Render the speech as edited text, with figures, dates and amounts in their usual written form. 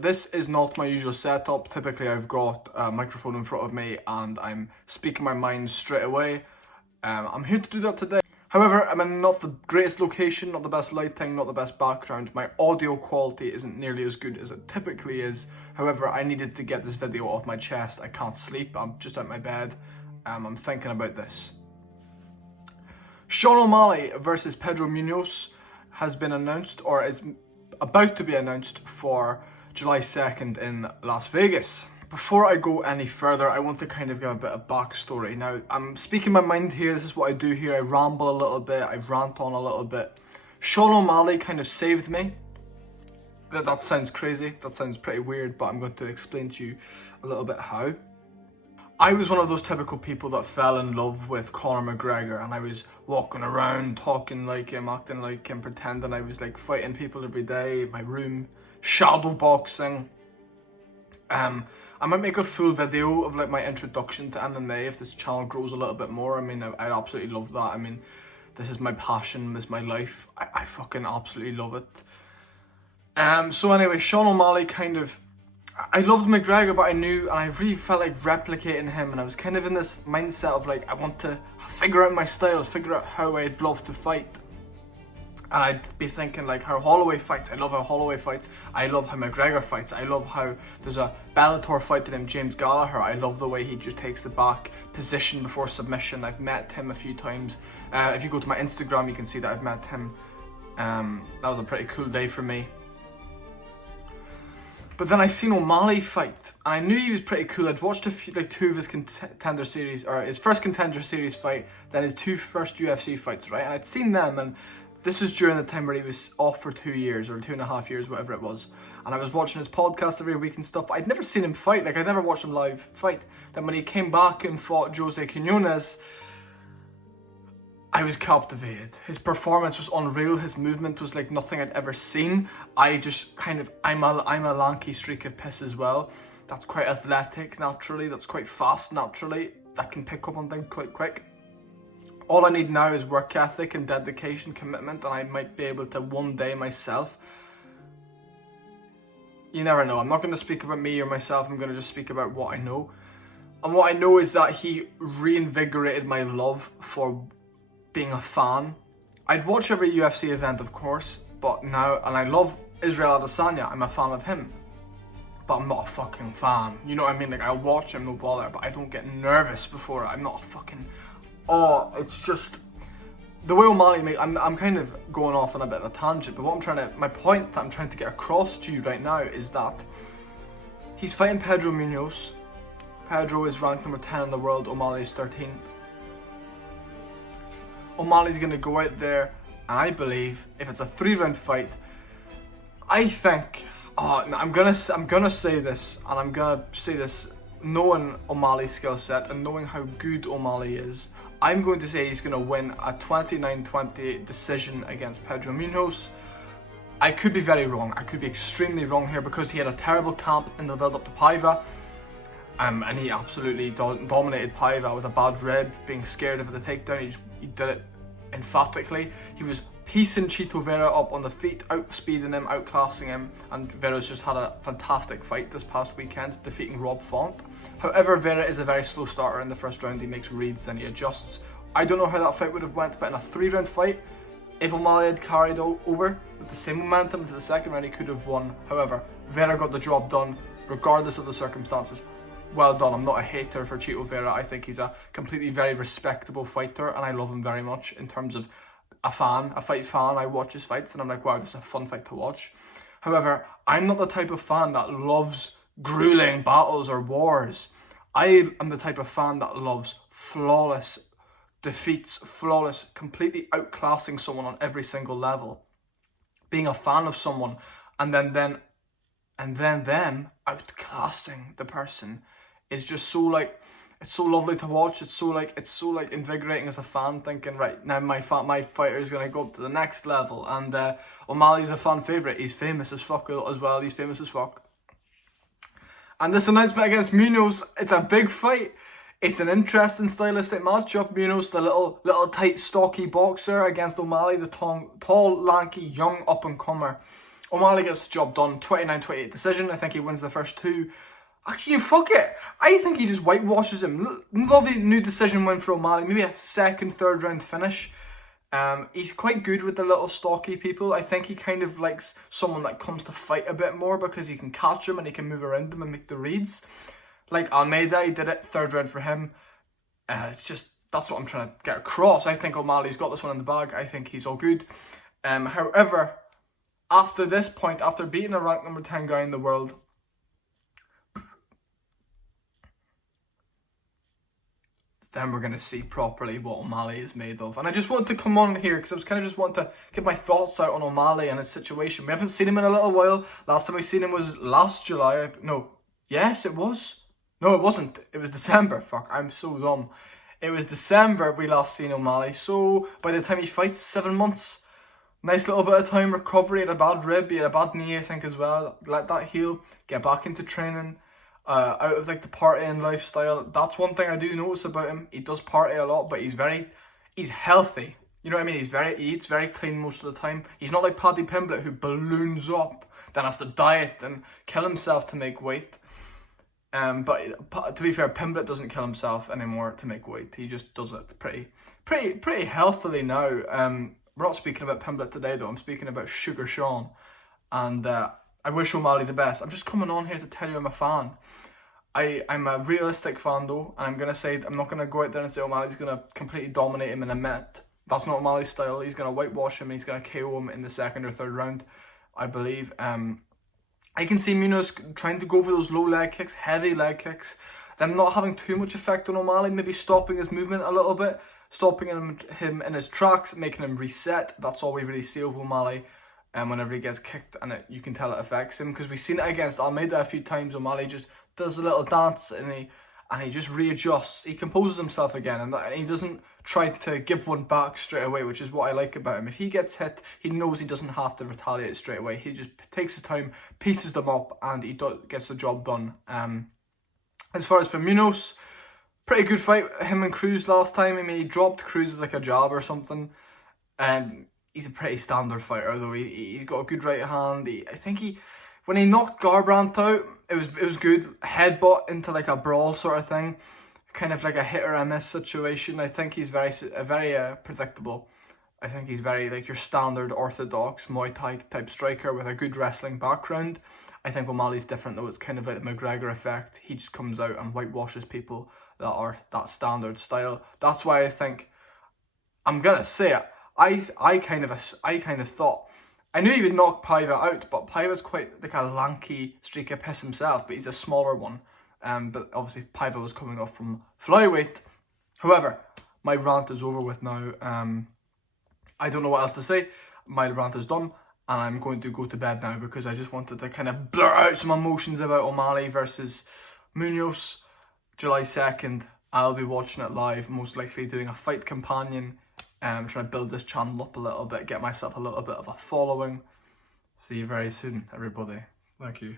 This is not my usual setup. Typically I've got a microphone in front of me and I'm speaking my mind straight away. I'm here to do that today. However, I'm in not the greatest location, not the best lighting, not the best background. My audio quality isn't nearly as good as it typically is. However, I needed to get this video off my chest. I can't sleep, I'm just out of my bed. I'm thinking about this. Sean O'Malley versus Pedro Munhoz has been announced, or is about to be announced, for July 2nd in Las Vegas. Before I go any further, I want to kind of give a bit of backstory. Now, I'm speaking my mind here, this is what I do here. I ramble a little bit, I rant on a little bit. Sean O'Malley kind of saved me. That sounds crazy, that sounds pretty weird, but I'm going to explain to you a little bit how. I was one of those typical people that fell in love with Conor McGregor, and I was walking around talking like him, acting like him, pretending I was like fighting people every day in my room, shadow boxing. I might make a full video of like my introduction to MMA if this channel grows a little bit more. I mean, I absolutely love that. I mean, this is my passion, this is my life. I fucking absolutely love it. So anyway, Sean O'Malley I loved McGregor, but I knew, and I really felt like replicating him, and I was kind of in this mindset of like, I want to figure out my style, figure out how I'd love to fight. And I'd be thinking like how Holloway fights, I love how Holloway fights, I love how McGregor fights, I love how there's a Bellator fighter named James Gallagher, I love the way he just takes the back position before submission. I've met him a few times. If you go to my Instagram, you can see that I've met him. That was a pretty cool day for me. But then I seen O'Malley fight, and I knew he was pretty cool. I'd watched two of his contender series, or his first contender series fight, then his first UFC fights, right? And I'd seen them, and this was during the time where he was off for 2 years, or 2.5 years, whatever it was. And I was watching his podcast every week and stuff. I'd never seen him fight, like I'd never watched him live fight. Then when he came back and fought Jose Quinones, I was captivated. His performance was unreal. His movement was like nothing I'd ever seen. I'm a lanky streak of piss as well. That's quite athletic naturally. That's quite fast naturally. That can pick up on things quite quick. All I need now is work ethic and dedication, commitment, and I might be able to one day myself. You never know. I'm not going to speak about me or myself. I'm going to just speak about what I know. And what I know is that he reinvigorated my love for being a fan. I'd watch every UFC event, of course, but now, and I love Israel Adesanya, I'm a fan of him, but I'm not a fucking fan, you know what I mean? Like, I'll watch him, no bother, but I don't get nervous before it. I'm not a fucking, it's just, the way O'Malley I'm kind of going off on a bit of a tangent, but my point that I'm trying to get across to you right now is that he's fighting Pedro Munhoz. Pedro is ranked number 10 in the world, O'Malley is 13th. O'Malley's going to go out there, and I believe if it's a 3-round fight, I think, I'm gonna say this, and I'm gonna say this knowing O'Malley's skill set and knowing how good O'Malley is, I'm going to say he's going to win a 29-20 decision against Pedro Munhoz. I could be very wrong. I could be extremely wrong here because he had a terrible camp in the build-up to Paiva. And he absolutely dominated Paiva with a bad rib, being scared of the takedown. He did it emphatically. He was piecing Chito Vera up on the feet, outspeeding him, outclassing him, and Vera's just had a fantastic fight this past weekend, defeating Rob Font. However, Vera is a very slow starter in the first round. He makes reads, then he adjusts. I don't know how that fight would have went, but in a 3-round fight, if O'Malley had carried over with the same momentum to the second round, he could have won. However, Vera got the job done, regardless of the circumstances. Well done. I'm not a hater for Chito Vera. I think he's a completely very respectable fighter, and I love him very much in terms of a fight fan. I watch his fights and I'm like, wow, this is a fun fight to watch. However, I'm not the type of fan that loves grueling battles or wars. I am the type of fan that loves flawless defeats, completely outclassing someone on every single level. Being a fan of someone and then them outclassing the person is just so like, it's so lovely to watch. It's so like invigorating as a fan, thinking, right, now my fighter is going to go up to the next level. And O'Malley's a fan favourite. He's famous as fuck as well. He's famous as fuck. And this announcement against Munhoz, it's a big fight. It's an interesting stylistic matchup. Munhoz, the little tight, stocky boxer, against O'Malley, the tall, lanky, young up-and-comer. O'Malley gets the job done, 29-28 decision. I think he wins the first two. Actually, fuck it. I think he just whitewashes him. Lovely new decision win for O'Malley. Maybe a second, third round finish. He's quite good with the little stocky people. I think he kind of likes someone that comes to fight a bit more because he can catch them and he can move around them and make the reads. Like Almeida, he did it, third round for him. It's just, that's what I'm trying to get across. I think O'Malley's got this one in the bag. I think he's all good. However, after this point, after beating a ranked number 10 guy in the world, then we're going to see properly what O'Malley is made of. And I just want to come on here because I was kind of just wanting to get my thoughts out on O'Malley and his situation. We haven't seen him in a little while. Last time we seen him was last July. No, yes, it was. No, it wasn't. It was December. Fuck, I'm so dumb. It was December we last seen O'Malley. So by the time he fights, 7 months. Nice little bit of time recovery. He had a bad rib, he had a bad knee, I think, as well. Let that heal. Get back into training. Out of like the partying lifestyle. That's one thing I do notice about him. He does party a lot, but he's healthy. You know what I mean? He eats very clean most of the time. He's not like Paddy Pimblett who balloons up, then has to diet and kill himself to make weight. But to be fair, Pimblett doesn't kill himself anymore to make weight. He just does it pretty healthily now. We're not speaking about Pimblett today though. I'm speaking about Sugar Sean, and I wish O'Malley the best. I'm just coming on here to tell you I'm a fan. I'm a realistic fan though, and I'm going to say, I'm not going to go out there and say O'Malley's going to completely dominate him in a minute. That's not O'Malley's style. He's going to whitewash him and he's going to KO him in the second or third round, I believe. I can see Munhoz trying to go for those low leg kicks, heavy leg kicks, them not having too much effect on O'Malley, maybe stopping his movement a little bit, stopping him in his tracks, making him reset. That's all we really see of O'Malley. Whenever he gets kicked, and you can tell it affects him, because we've seen it against Almeida a few times. O'Malley just does a little dance and he just readjusts. He composes himself again, and he doesn't try to give one back straight away, which is what I like about him. If he gets hit, he knows he doesn't have to retaliate straight away. He just takes his time, pieces them up, and he gets the job done. As far as for Munhoz, pretty good fight. Him and Cruz last time. I mean, he dropped Cruz like a jab or something. He's a pretty standard fighter though. He's got a good right hand. I think when he knocked Garbrandt out, it was good. Headbutt into like a brawl sort of thing, kind of like a hit or a miss situation. I think he's very predictable. I think he's very like your standard orthodox Muay Thai type striker with a good wrestling background. I think O'Malley's different though. It's kind of like the McGregor effect. He just comes out and whitewashes people that are that standard style. That's why I think, I'm gonna say it, I kind of thought, I knew he would knock Paiva out, but Paiva's quite like a lanky streaky piss himself, but he's a smaller one. But obviously Paiva was coming off from flyweight. However, my rant is over with now. I don't know what else to say. My rant is done, and I'm going to go to bed now because I just wanted to kind of blur out some emotions about O'Malley versus Munhoz. July 2nd, I'll be watching it live, most likely doing a fight companion. Trying to build this channel up a little bit, get myself a little bit of a following. See you very soon, everybody. Thank you.